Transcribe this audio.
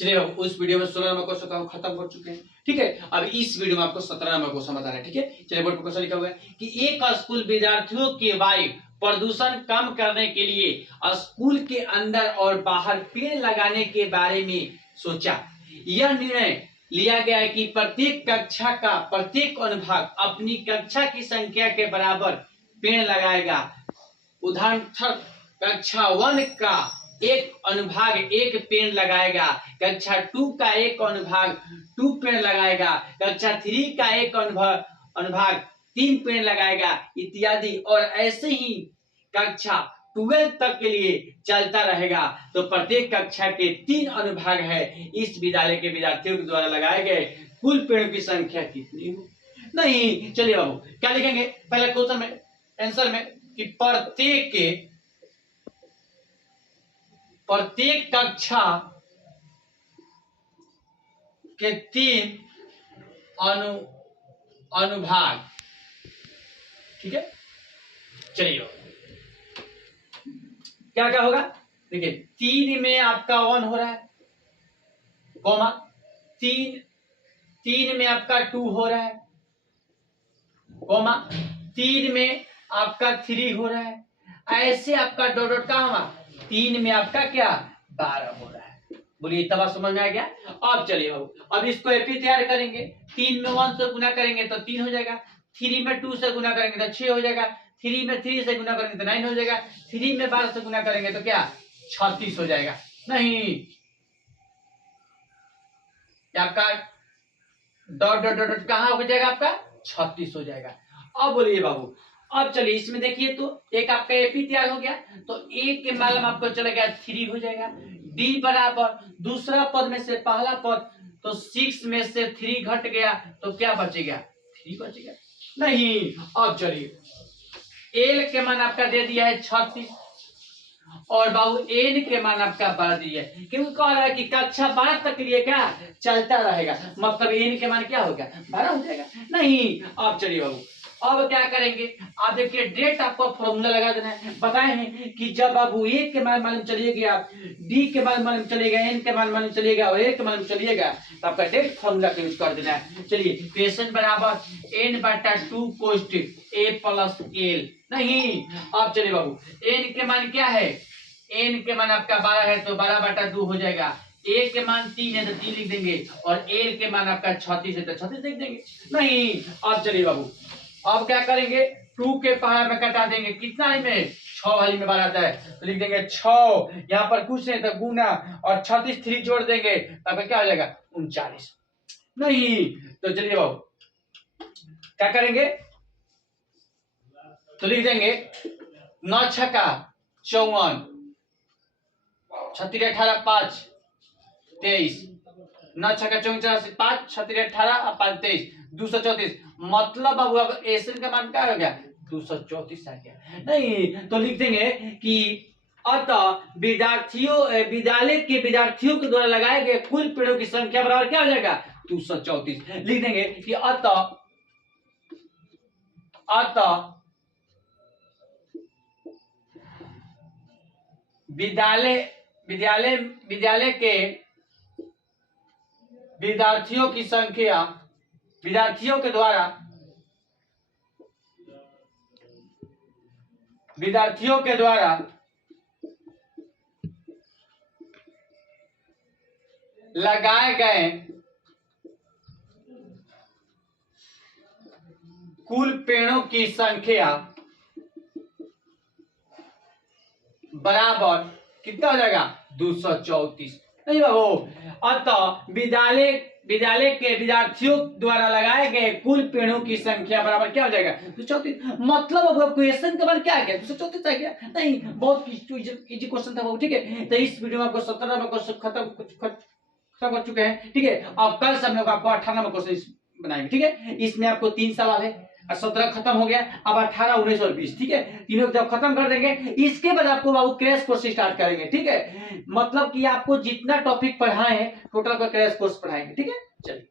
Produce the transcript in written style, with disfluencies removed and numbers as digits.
चलिए अब उस वीडियो में 16 नंबर क्वेश्चन हम खत्म कर चुके हैं। ठीक है, अब इस वीडियो में आपको 17 नंबर क्वेश्चन बताना है। ठीक है, चलिए बोर्ड पर क्वेश्चन लिखा हुआ है कि एक स्कूल विद्यार्थियों के वायु प्रदूषण कम करने के लिए स्कूल के अंदर और बाहर पेड़ लगाने के बारे में सोचा। यह निर्णय लिया गया है कि प्रत्येक कक्षा का प्रत्येक अनुभाग अपनी कक्षा की संख्या के बराबर पेड़ लगाएगा। उदाहरण कक्षा 1 का एक अनुभाग एक पेड़ लगाएगा, कक्षा 2 का एक अनुभाग 2 पेड़ लगाएगा, कक्षा 3 का एक अनुभाग 3 पेड़ लगाएगा इत्यादि, और ऐसे ही कक्षा 12 तक के लिए चलता रहेगा। तो प्रत्येक कक्षा के 3 अनुभाग है। इस विद्यालय के विद्यार्थियों के द्वारा लगाए गए कुल पेड़ों की संख्या कितनी हो? नहीं, चलिए बाबू क्या लिखेंगे पहले क्वेश्चन में आंसर में कि प्रत्येक कक्षा के 3 अनुभाग। ठीक है, चलिए क्या क्या होगा देखिए, 3 में आपका 1 हो रहा है, कॉमा 3 में आपका 2 हो रहा है, कॉमा 3 में आपका 3 हो रहा है, ऐसे आपका डॉट डॉट कहां हुआ, 3 में आपका क्या 12 हो रहा है। बोलिए इतना बात समझ में आ गया। अब चलिए बाबू अब इसको एपी तैयार करेंगे। 3 में 1 से गुना करेंगे तो 3 हो जाएगा, 3 में 2 से गुना करेंगे तो 6 हो जाएगा, 3 में 3 से गुना करेंगे तो 9 हो जाएगा, 3 में 12 से गुना करेंगे तो क्या 36 हो जाएगा। नहीं, आपका डॉट डॉट डॉट कहां हो जाएगा, आपका 36 हो जाएगा। अब बोलिए बाबू अब चलिए इसमें देखिए तो एक आपका एपी तैयार हो गया, तो एक के मालूम आपको चला गया 3 हो जाएगा, डी बराबर दूसरा पद में से पहला पद, तो 6 में से 3 घट गया तो क्या बचेगा 3 बचेगा। नहीं, अब चलिए एल के मान आपका दे दिया है 36 और बाबू एन के मान आपका 12 दिया है, क्योंकि कह रहा है कि कक्षा 12 तक के लिए क्या चलता रहेगा, मतलब एन के मान क्या होगा 12 हो जाएगा। नहीं, अब चलिए बाबू अब क्या करेंगे, आप देखिए डेट आपको फॉर्मूला लगा देना है। बताए हैं कि जब बाबू ए के मान मालूम चलिएगा, डी के मान मालूम चलेगा, एन के मान मालूम चलेगा और ए के मालूम चलिएगा, तो आपका डेट फॉर्मूला का यूज कर देना है। चलिए क्वेश्चन बराबर एन बटा 2 कोस्ट ए प्लस एल। नहीं, अब चलिए बाबू एन के मान क्या है, एन के मान आपका 12 है तो 12 बटा 2 हो जाएगा, ए के मान 3 है तो 3 लिख देंगे और एल के मान आपका 36 है तो 36 लिख देंगे। नहीं, अब चलिए बाबू अब क्या करेंगे, 2 के पहाड़ में कटा देंगे, कितना है में 6 वाली में बार आता है तो लिख देंगे 6, यहाँ पर कुछ नहीं तो गुना और 36 3 जोड़ देंगे तब क्या हो जाएगा 39। नहीं, तो चलिए बाबू क्या करेंगे, तो लिख देंगे 9 छक्का 54, 36 18 5 23, 9 छक्का 54 5 36 18 5 23 234, मतलब अब एसन का मान क्या हो गया 234 आ गया। नहीं, तो लिख देंगे कि अतः विद्यालय के विद्यार्थियों के द्वारा लगाए गए कुल पेड़ों की संख्या बराबर क्या हो जाएगा 234। लिख देंगे कि अतः विद्यालय के विद्यार्थियों के द्वारा लगाए गए कुल पेड़ों की संख्या बराबर कितना हो जाएगा 234। नहीं बाबू, अतः विद्यालय के विद्यार्थियों द्वारा लगाए गए कुल पेड़ों की संख्या बराबर क्या हो जाएगा 234। मतलब अब क्वेश्चन का मान क्या आ गया 234 आ गया। नहीं, बहुत इजी क्वेश्चन था वो। ठीक है, तो इस वीडियो में आपको 17 नंबर क्वेश्चन खत्म कर चुके हैं। ठीक है, अब कल से हम लोग आपको 18 नंबर क्वेश्चन बनाएंगे। ठीक है, इसमें आपको 3 सवाल है और 17 खत्म हो गया, अब 18 19 और 20। ठीक है, तीनों जब खत्म कर देंगे इसके बाद आपको बाबू क्रैश कोर्स स्टार्ट करेंगे। ठीक है, मतलब कि आपको जितना टॉपिक पढ़ाए हैं टोटल का क्रैश कोर्स पढ़ाएंगे। ठीक है, चलिए।